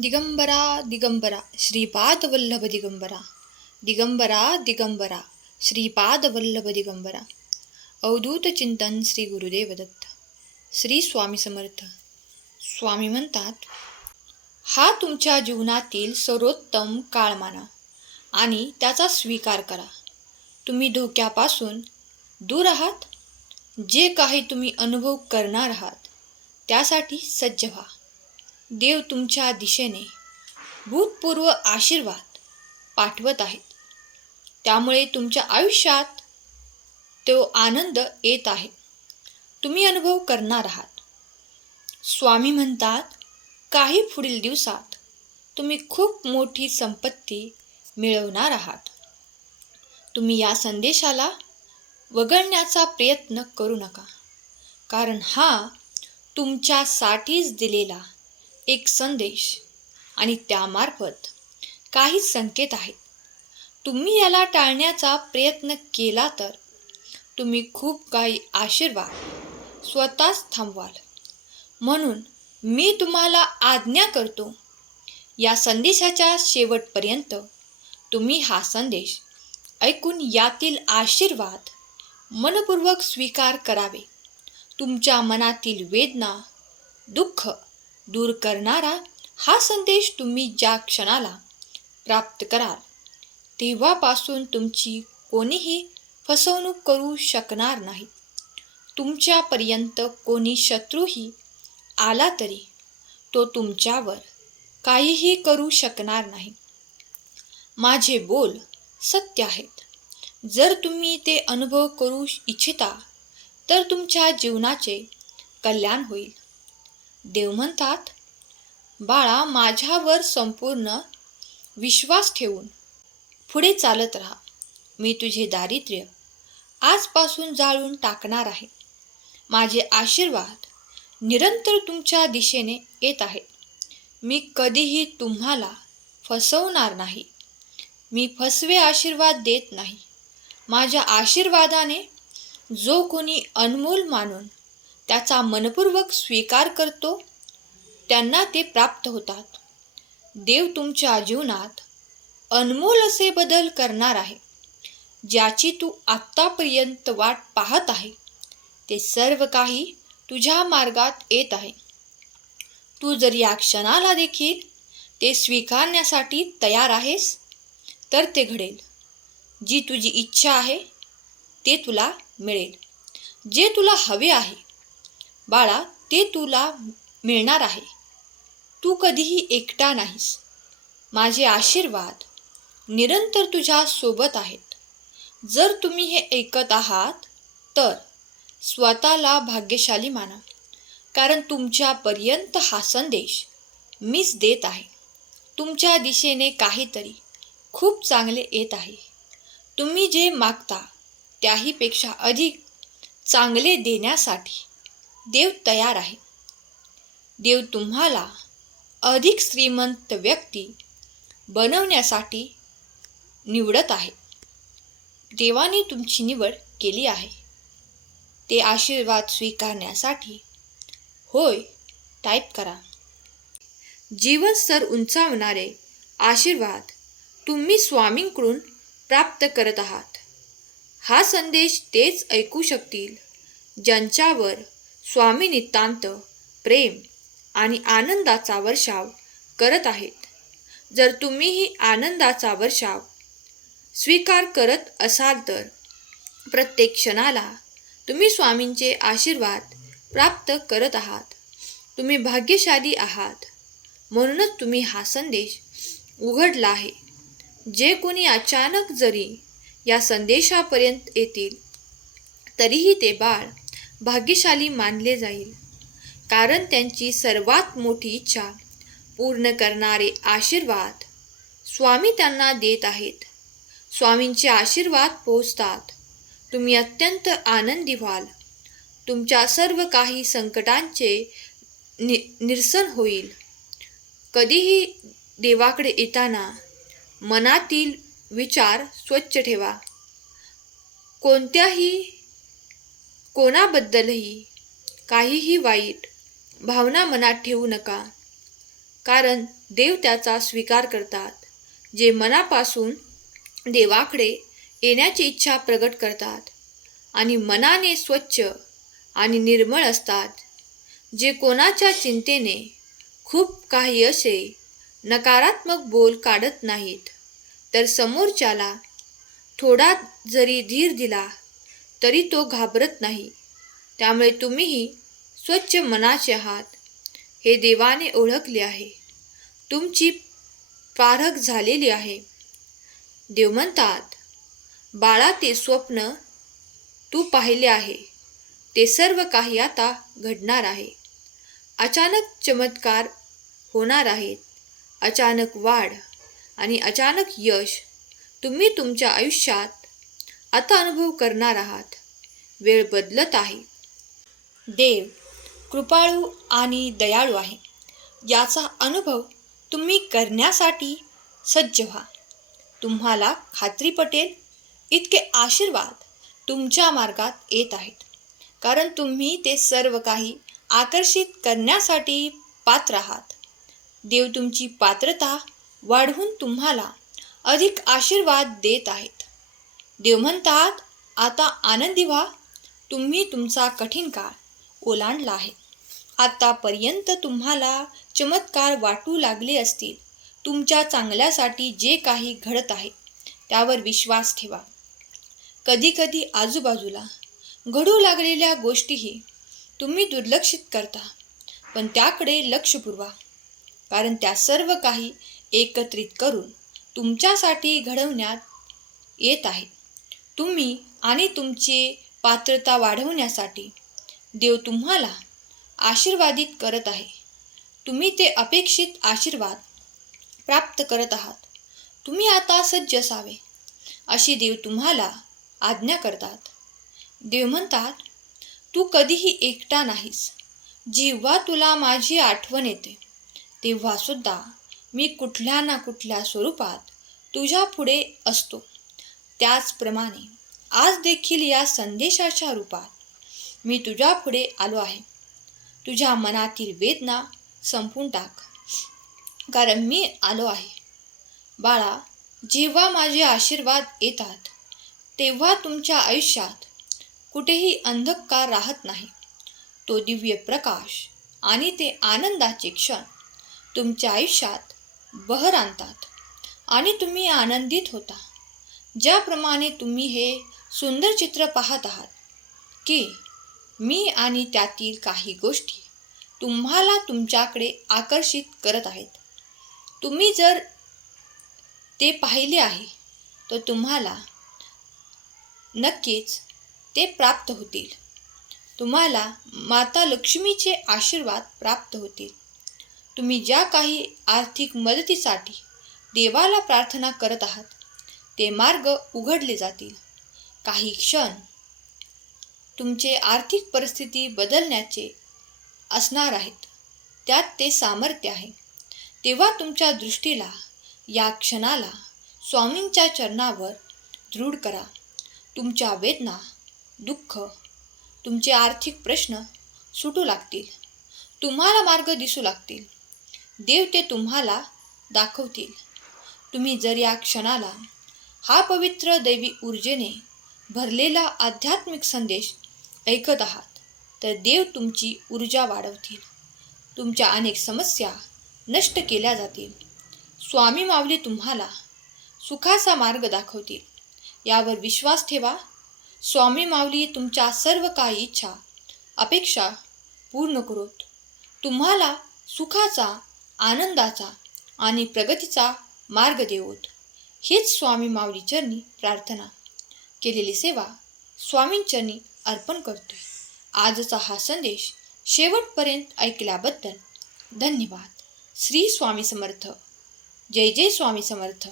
दिगंबरा दिगंबरा श्रीपाद वल्लभ दिगंबरा दिगंबरा दिगंबरा श्रीपाद वल्लभ दिगंबरा अवधूत चिंतन श्री गुरुदेव दत्त श्री स्वामी समर्थ. स्वामी म्हणतात हा तुमच्या जीवनातील सर्वोत्तम काळ माना आणि त्याचा स्वीकार करा. तुम्ही धोक्यापासून दूर आहात. जे काही तुम्ही अनुभव करणार आहात त्यासाठी सज्ज व्हा. देव तुमच्या दिशेने भूतपूर्व आशीर्वाद पाठवत आहेत. त्यामुळे तुमच्या आयुष्यात तो आनंद येत आहे. तुम्ही अनुभव करणार आहात. स्वामी म्हणतात काही पुढील दिवसात तुम्ही खूप मोठी संपत्ती मिळवणार आहात. तुम्ही या संदेशाला वगळण्याचा प्रयत्न करू नका. कारण हा तुमच्यासाठीच दिलेला एक संदेश. आणि त्यामार्फत काही संकेत आहेत. तुम्ही याला टाळण्याचा प्रयत्न केला तर तुम्ही खूप काही आशीर्वाद स्वतःच थांबवाल. म्हणून मी तुम्हाला आज्ञा करतो या संदेशाच्या शेवटपर्यंत तुम्ही हा संदेश ऐकून यातील आशीर्वाद मनपूर्वक स्वीकार करावे. तुमच्या मनातील वेदना दुःख दूर करणारा हा संदेश तुम्ही ज्या क्षणाला प्राप्त कराल तेव्हापासून तुमची कोणीही फसवणूक करू शकणार नाही. तुमच्यापर्यंत कोणी शत्रूही आला तरी तो तुमच्यावर काहीही करू शकणार नाही. माझे बोल सत्य आहेत. जर तुम्ही ते अनुभव करू इच्छिता तर तुमच्या जीवनाचे कल्याण होईल. देव म्हणतात बाळा माझ्यावर संपूर्ण विश्वास ठेवून पुढे चालत राहा. मी तुझे दारिद्र्य आजपासून जाळून टाकणार आहे. माझे आशीर्वाद निरंतर तुमच्या दिशेने येत आहेत. मी कधीही तुम्हाला फसवणार नाही. मी फसवे आशीर्वाद देत नाही. माझ्या आशीर्वादाने जो कोणी अनमोल मानून त्याचा मनपूर्वक स्वीकार करतो त्यांना ते प्राप्त होतात. देव तुमच्या जीवनात अनमोल असे बदल करणार आहे ज्याची तू आत्तापर्यंत वाट पाहत आहे. ते सर्व काही तुझ्या मार्गात येत आहे. तू जर या क्षणाला देखील ते स्वीकारण्यासाठी तयार आहेस तर ते घडेल. जी तुझी इच्छा आहे ते तुला मिळेल. जे तुला हवे आहे बाळा ते तुला मिळणार आहे. तू कधीही एकटा नाहीस. माझे आशीर्वाद निरंतर तुझ्या सोबत आहेत. जर तुम्ही हे ऐकत आहात तर स्वतःला भाग्यशाली माना. कारण तुमच्यापर्यंत हा संदेश मीच देत आहे. तुमच्या दिशेने काहीतरी खूप चांगले येत आहे. तुम्ही जे मागता त्याहीपेक्षा अधिक चांगले देण्यासाठी देव तयार आहे. देव तुम्हाला अधिक श्रीमंत व्यक्ती बनवण्यासाठी निवडत आहे. देवाने तुमची निवड केली आहे. ते आशीर्वाद स्वीकारण्यासाठी होय टाईप करा. जीवन स्तर उंचावणारे आशीर्वाद तुम्ही स्वामींकडून प्राप्त करत आहात. हा संदेश तेच ऐकू शकतील ज्यांच्यावर स्वामी नितांत प्रेम आणि आनंदाचा वर्षाव करत आहेत. जर तुम्हीही आनंदाचा वर्षाव स्वीकार करत असाल तर प्रत्येक क्षणाला तुम्ही स्वामींचे आशीर्वाद प्राप्त करत आहात. तुम्ही भाग्यशाली आहात. म्हणूनच तुम्ही हा संदेश उघडला आहे. जे कोणी अचानक जरी या संदेशापर्यंत येतील तरीही ते बाळ भाग्यशाली मानले जाईल. कारण त्यांची सर्वात मोठी इच्छा पूर्ण करणारे आशीर्वाद स्वामी त्यांना देत आहेत. स्वामींचे आशीर्वाद पोचतात तुम्ही अत्यंत आनंदी व्हाल. तुमच्या सर्व काही संकटांचे नि निरसन होईल. कधीही देवाकडे येताना मनातील विचार स्वच्छ ठेवा. कोणत्याही कोणाबद्दलही काहीही वाईट भावना मनात ठेवू नका. कारण देव त्याचा स्वीकार करतात जे मनापासून देवाकडे येण्याची इच्छा प्रगट करतात आणि मनाने स्वच्छ आणि निर्मळ असतात जे कोणाच्या चिंतेने खूप काही असे नकारात्मक बोल काढत नाहीत. तर समोरच्याला थोडा जरी धीर दिला तरी तो घाबरत नाही. त्यामुळे तुम्हीही स्वच्छ मनाचे आहात. हे देवाने ओळखले आहे. तुमची पारख झालेली आहे. देव म्हणतात बाळा ते स्वप्न तू पाहिले आहे. ते सर्व काही आता घडणार आहे. अचानक चमत्कार होणार आहेत. अचानक वाढ आणि अचानक यश तुम्ही तुमच्या आयुष्यात आता अनुभव करणार आहात. वेळ बदलत आहे. देव कृपाळू आणि दयाळू आहे. याचा अनुभव तुम्ही करण्यासाठी सज्ज व्हा. तुम्हाला खात्री पटेल इतके आशीर्वाद तुमच्या मार्गात येत आहेत. कारण तुम्ही ते सर्व काही आकर्षित करण्यासाठी पात्र आहात. देव तुमची पात्रता वाढवून तुम्हाला अधिक आशीर्वाद देत आहेत देव म्हणतात आता आनंदी व्हा. तुम्ही तुमचा कठीण काळ ओलांडला आहे. आतापर्यंत तुम्हाला चमत्कार वाटू लागले असतील. तुमच्या चांगल्यासाठी जे काही घडत आहे त्यावर विश्वास ठेवा. कधीकधी आजूबाजूला घडू लागलेल्या गोष्टीही तुम्ही दुर्लक्षित करता पण त्याकडे लक्ष पुरवा. कारण त्या सर्व काही एकत्रित करून तुमच्यासाठी घडवण्यात येत आहे तुम्ही आणि तुमची पात्रता वाढवण्यासाठी देव तुम्हाला आशीर्वादित करत आहे. तुम्ही ते अपेक्षित आशीर्वाद प्राप्त करत आहात. तुम्ही आता सज्ज असावे अशी देव तुम्हाला आज्ञा करतात. देव म्हणतात तू कधीही एकटा नाहीस. जेव्हा तुला माझी आठवण येते तेव्हासुद्धा मी कुठल्या ना कुठल्या स्वरूपात तुझ्या पुढे असतो. त्याचप्रमाणे आज देखील या संदेशाच्या रूपात मी तुझ्या पुढे आलो आहे. तुझ्या मनातील वेदना संपून टाक. कारण मी आलो आहे. बाळा जेव्हा माझे आशीर्वाद येतात तेव्हा तुमच्या आयुष्यात कुठेही अंधकार राहत नाही. तो दिव्य प्रकाश आणि ते आनंदाचे क्षण तुमच्या आयुष्यात बहर आणतात आणि तुम्ही आनंदित होता. ज्याप्रमाणे तुम्ही हे सुंदर चित्र पाहत आहात की मी आणि त्यातील काही गोष्टी तुम्हाला तुमच्याकडे आकर्षित करत आहेत. तुम्ही जर ते पाहिले आहे तर तुम्हाला नक्कीच ते प्राप्त होतील. तुम्हाला माता लक्ष्मीचे आशीर्वाद प्राप्त होतील. तुम्ही ज्या काही आर्थिक मदतीसाठी देवाला प्रार्थना करत आहात ते मार्ग उघडले जातील. काही क्षण तुमचे आर्थिक परिस्थिती बदलण्याचे असणार आहेत. त्यात ते सामर्थ्य आहे. तेव्हा तुमच्या दृष्टीला या क्षणाला स्वामींच्या चरणावर दृढ करा. तुमच्या वेदना दुःख तुमचे आर्थिक प्रश्न सुटू लागतील. तुम्हाला मार्ग दिसू लागतील. देव ते तुम्हाला दाखवतील. तुम्ही जर या क्षणाला हा पवित्र दैवी ऊर्जेने भरलेला आध्यात्मिक संदेश ऐकत आहात तर देव तुमची ऊर्जा वाढवतील. तुमच्या अनेक समस्या नष्ट केल्या जातील. स्वामी माऊली तुम्हाला सुखाचा मार्ग दाखवतील. यावर विश्वास ठेवा. स्वामी माऊली तुमच्या सर्व काही इच्छा अपेक्षा पूर्ण करोत. तुम्हाला सुखाचा आनंदाचा आणि प्रगतीचा मार्ग देवोत. हेच स्वामी माऊली चरणी प्रार्थना. केलेली सेवा स्वामींचरणी अर्पण करतोय. आजचा हा संदेश शेवटपर्यंत ऐकल्याबद्दल धन्यवाद. श्री स्वामी समर्थ. जय जय स्वामी समर्थ.